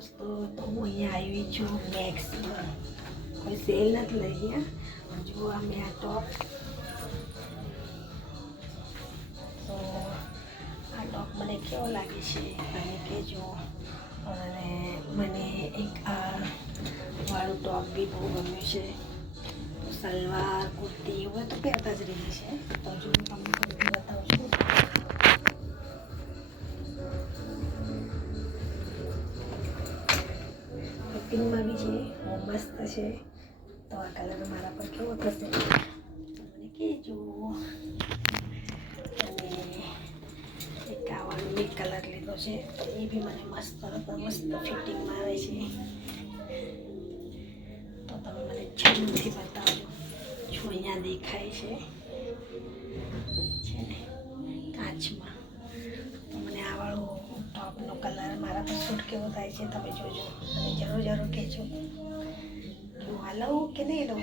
દોસ્તો તો હું અહીંયા આવી છું મેક્સમાં. કોઈ સેલ નથી લઈ અહીંયા. જુઓ અમે આ ટોપ, તો આ ટોપ મને કેવો લાગે છે તમે કહેજો. અને મને એક આ વાળું ટોપ બી બહુ ગમ્યું છે. સલવાર કુર્તી એવું તો પહેરતા જ રહી છે. તો જો હું તમને કુર્તી બતાવું છું. ફિટિંગમાં બી છે, બહુ મસ્ત છે. તો આ કલર મારા પર કેવો થશે મને કહેજો. અને એક આવાનો બી કલર લીધો છે, તો એ બી મને મસ્ત ફિટિંગમાં આવે છે. તો તમે મને જરૂરથી બતાવજો. જો અહીંયા દેખાય છે ને કાચમાં. તો મને આ વાળો ટોપનો કલર મારા પર સૂટ કેવો થાય છે તમે જોજો અને જરૂર કહેજો કે હું આ લઉં કે નહીં લઉં.